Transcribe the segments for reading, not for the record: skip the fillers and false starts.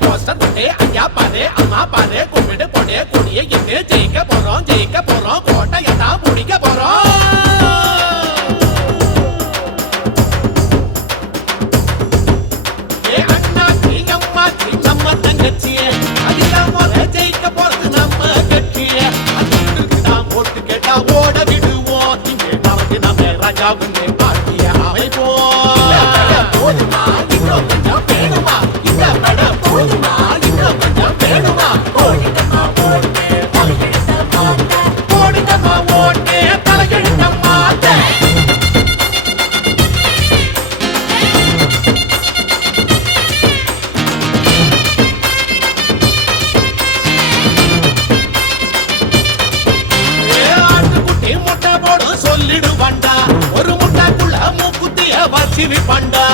Poster போட்டே ஐயா பாரு அம்மா பாரு கும்பிடு கொடே கொடியே எங்க ஜெயிக்க போறோம் கோட்டையை தான் முடிக்க போறோம். ஏ அண்ணாச்சி அம்மாச்சி நம்ம தங்கச்சியே அதிகம் ஜெயிக்க போறது நம்ம கட்சியே. அதுக்கு தான் போட்டு கேட்டா ஓட விடுவோம். இங்கே நமக்கு நம்ம ராஜாவுன்னு பார்ட்டிய அமைப்போம். போதுமா இன்னும் கொஞ்சம் வேணுமா? இந்த படம் போதுமா இன்னும் கொஞ்சம் வேணுமா? ஓடிட்டமா ஓட்டே தலையெழுத்த மாத்த, ஓடிட்டமா ஓட்டே தலையெழுத்த மாத்த. ஆட்டுக்குட்டி முட்டை போடும் சொல்லிடுவாண்டா, ஒரு முட்டைக்குள்ள மூக்குத்திய வச்சு விப்பாண்டா.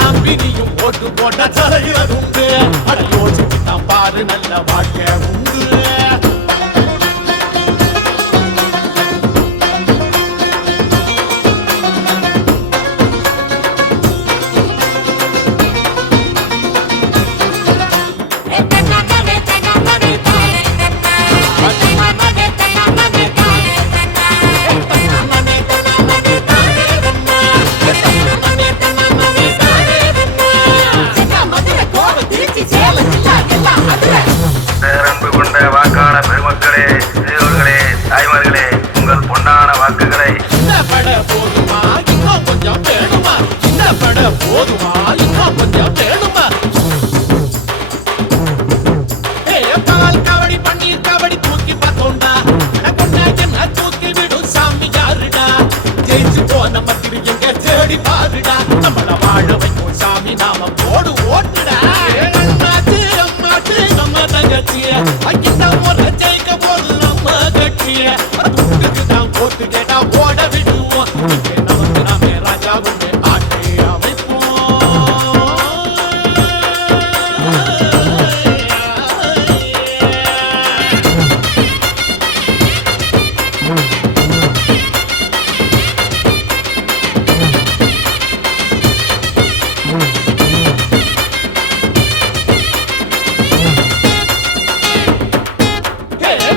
நம்பினியும் போட்டு போட்ட தலையிறதுண்டு, அட யோசிச்சுதான் பாரு நல்ல வாழ்க்கை உண்டு. பேரன்பு கொண்ட வாக்காள பெருமக்களே, பெரியோர்களே, தாய்மார்களே, உங்கள் பொன்னான வாக்குகளை இந்த பட போதுமா இன்னும் கொஞ்சம் வேணுமா? இந்த பட போதுமா இன்னும் கொஞ்சம் வேணுமா? பால் கபடி பன்னீர் கபடி தூக்கி பார்த்தோண்டா, என்ன தூக்கி விடும் சாமி யாருடா? ஜெயிச்சு போன மத்திரி எங்க தேடி பாருடா, நம்மள வாழ வைக்கும் சாமி நாம போடு ஓட்டுடா. அண்ணாச்சி அம்மாச்சி நம்ம தங்கச்சிய அங்கிட்ட முறை ஜெயிக்க போது நம்ம கட்சிய. அதுக்கு தான் போட்டு கேட்டா ஓட விடுவோம். இங்கே நமக்கு நாமே ராஜா ஒன்று ஆட்சி அமைப்போம்.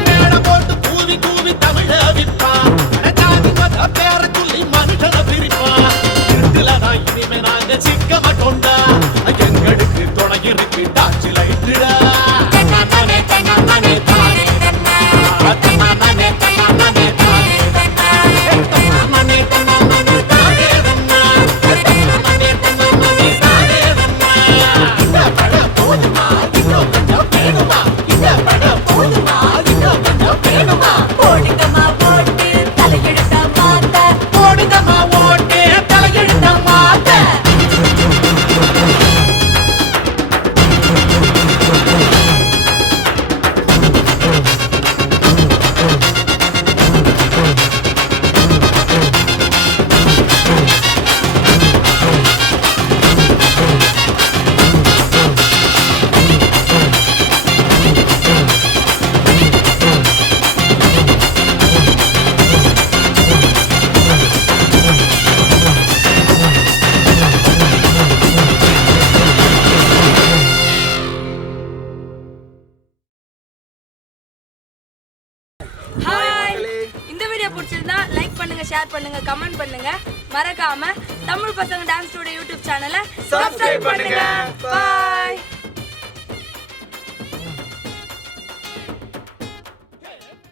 மேட போட்டு கூவி கூவி தமிழ விற்பான், ஜாதி மத பேர சொல்லி மனுஷன பிரிப்பான். இருட்டுல தான் இனிமே நாங்க சிக்க மாட்டோண்டா, எங்களுக்கு துணை இருக்கு டாச்சு லைட்டுடா. இந்த படம் போதுமா இன்னும் கொஞ்சம் வேணுமா? இந்த படம் போதுமா இன்னும் கொஞ்சம் வேணுமா? ஓடிட்டமா ஓட்டு தலையெழுத்த மாத்த, ஓடிட்டமா ஓட்டே தலையெழுத்த மாத்த. ஹாய். இந்த வீடியோ பிடிச்சிருந்தா லைக் பண்ணுங்க, ஷேர் பண்ணுங்க, கமெண்ட் பண்ணுங்க. மறக்காம தமிழ் பசங்க டான்ஸ் ஸ்டுடியோ யூடியூப் சேனலை சப்ஸ்கிரைப் பண்ணுங்க. பாய்.